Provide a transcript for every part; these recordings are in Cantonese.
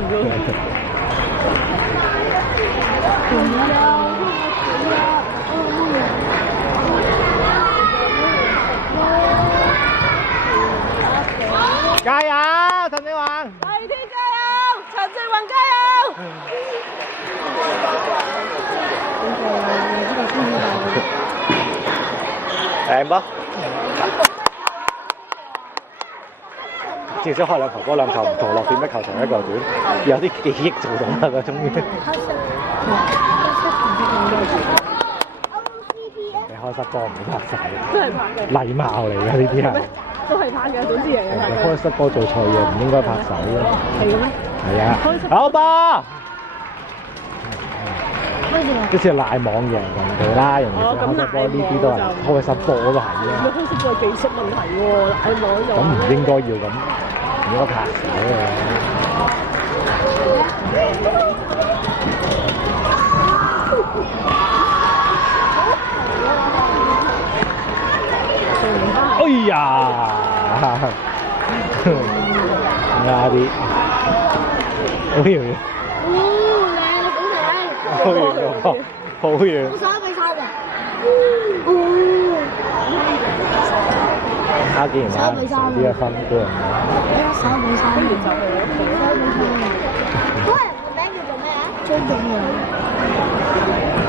唔到。加油，陳志宏！黎天加油，陳志宏加油！靚波！至少開兩球波，兩球唔同落點，一球長一球短，有啲記憶做到啦，終於。你開失波唔好拍晒，都係拍嘅。禮貌嚟嘅呢啲係。都係拍嘅，總之人人拍嘅。開失波做錯嘢唔應該拍手嘅。係嘅咩？係啊。好波！好似賴網贏人哋啦，人哋開失波呢啲都係開失波都係啊。你開失波係技術問題喎，賴網又。咁唔應該要咁，唔應該拍手嘅。哎呀！啱啲，好遠。好遠嘅喎，好遠。我手比賽嘅。他竟然攞呢一分俾人攞。手比賽。不如就係嗰人個名叫做咩啊？張景陽。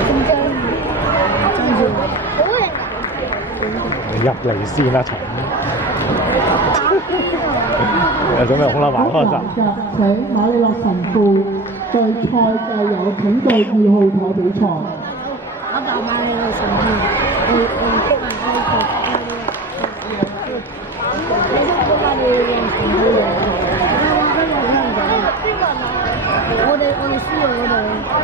張宇。好型啊！入嚟先啦，陳。有準備好啦，玩開陣。請馬里諾神父對賽制有請到2號台比賽。我爸馬里諾神父，我哋輸咗嗰度，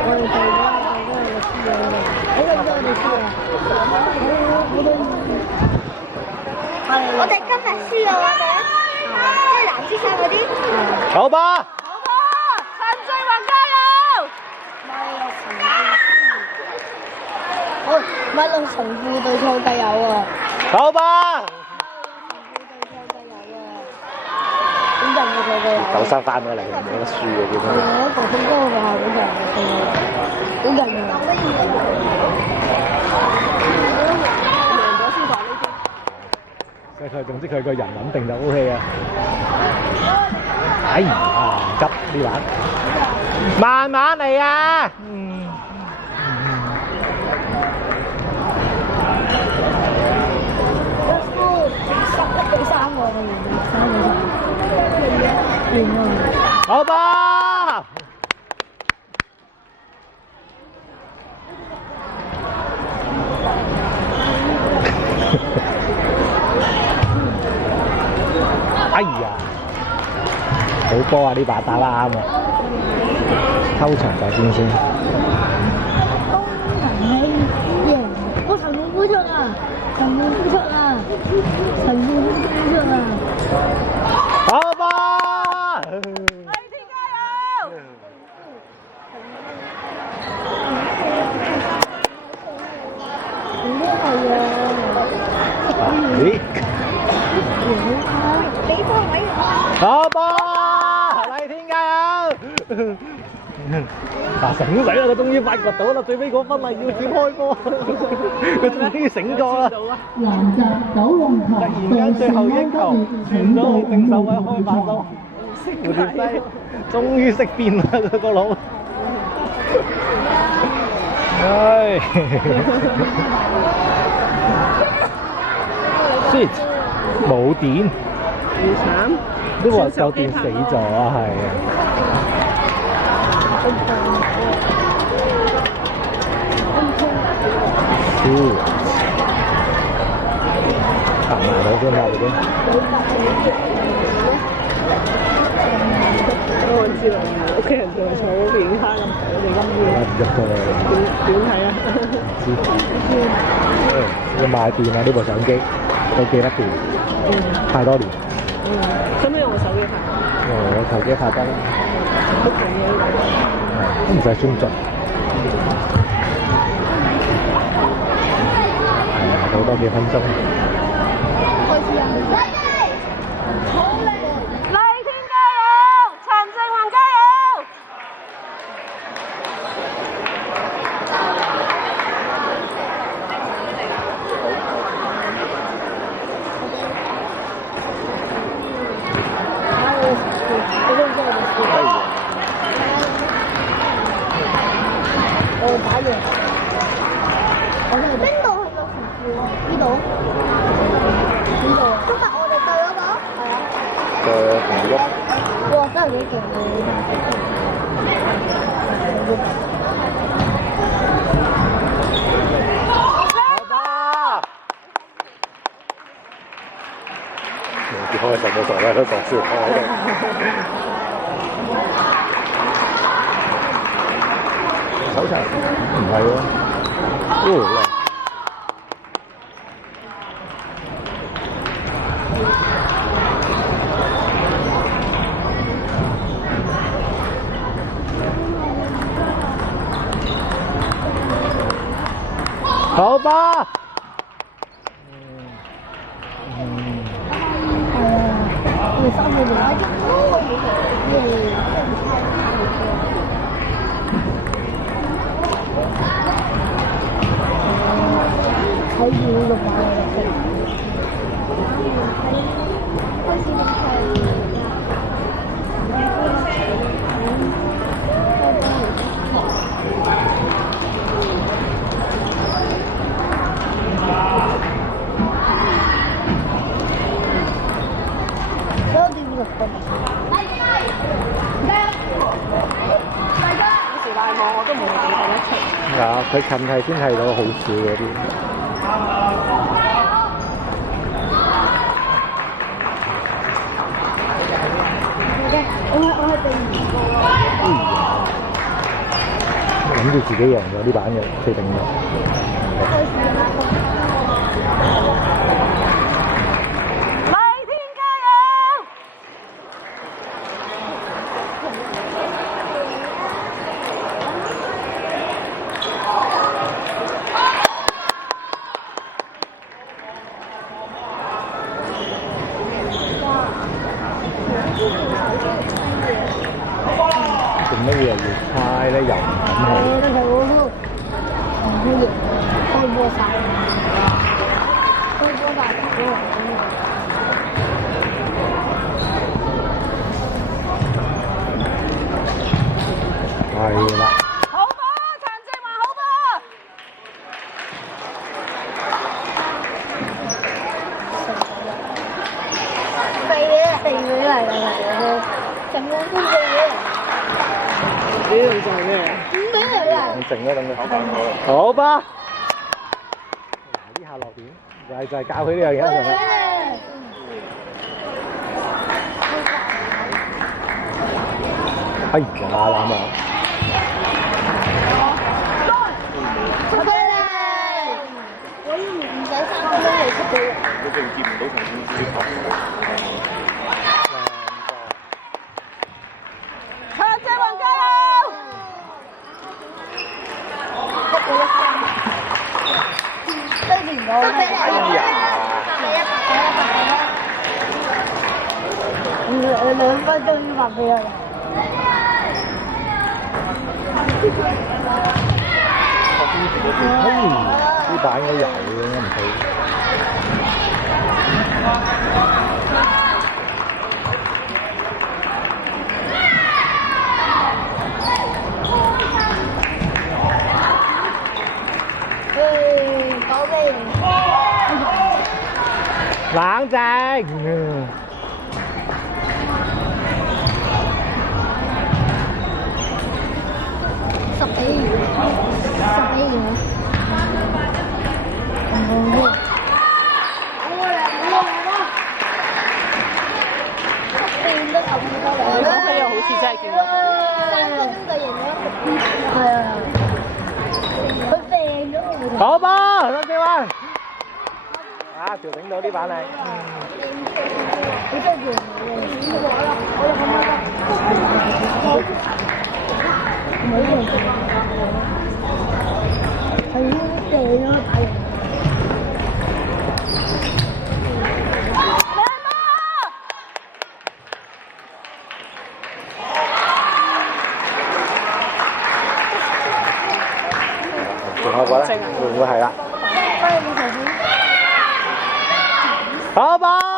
我哋對嗰個輸咗嗰度，好緊張我哋輸啊！我哋今日輸咗我哋，即係藍色衫嗰啲。好吧。好波，陳志宏加油！馬路神父對賽計有啊！好吧。點解冇賽計有？舊生翻咗嚟，冇得輸嘅點解？我頭先嗰個學校嗰場好勁啊！即係佢，總之佢個人穩定就 O K 啊！哎呀，急呢玩，慢慢嚟啊！11-3喎，好吧。哎呀，好波啊！呢把打得啱啊，偷場就先。我神父呼出啊！神父呼出啊！神父呼出啊！好波！黎天加油！咦？好波！黎天加油！嗱，醒水啦！佢終於發掘到啦，最尾嗰分係要點開波，佢終於醒咗啦！南澤九龍突然間最後一球轉咗去正手位開發到，蝴蝶西終於識變啦佢個腦。唉，shit，冇電，好慘，都話夠電死咗啊，係啊。行埋到先啦，已經。我知啦，屋企人仲坐嗰邊蝦咁，我哋咁遠。入到嚟。點睇啊？要買電啊！呢部相機都記得電，太多年。使唔使用個手機拍？我手機拍得啦。好平嘅呢都唔使專注。好多幾分鐘。黎天加油！陳靜宏加油！幾開心嘅時候咧，都講笑開喺度。手長唔係喎，哦，好吧。睇住呢個擺我都冇睇得出。啊，佢近係先睇到好少嗰啲。諗住自己贏咗呢版嘅，四定咗。做乜嘢要猜咧？又唔敢去。但係我都唔知開波晒，開波大咗係啦。好波，陳志華好波。肥嚟㗎，成個都肥嘅。呢度就係咩？咩嚟啊？靜啦，等佢。好吧。呢下落點，就係教佢呢樣嘢係咪？哎呀，攬啊！出飛嚟！我唔使3分鐘嚟出到。佢仲見唔到同公司講。陳志宏加油！追住唔到。出飛嚟！哎呀！2分鐘要發俾我。呢版應該有嘅，應該唔睇。冷靜。10幾元。佢又好似真係見到。3分鐘就贏咗。係啊。佢病咗。好波，陳志宏。啊，調整到呢版嚟。你真係贏我咁樣。唔係呢樣。係呢啲掟咗打贏。仲有個咧，會唔會係啦？好波！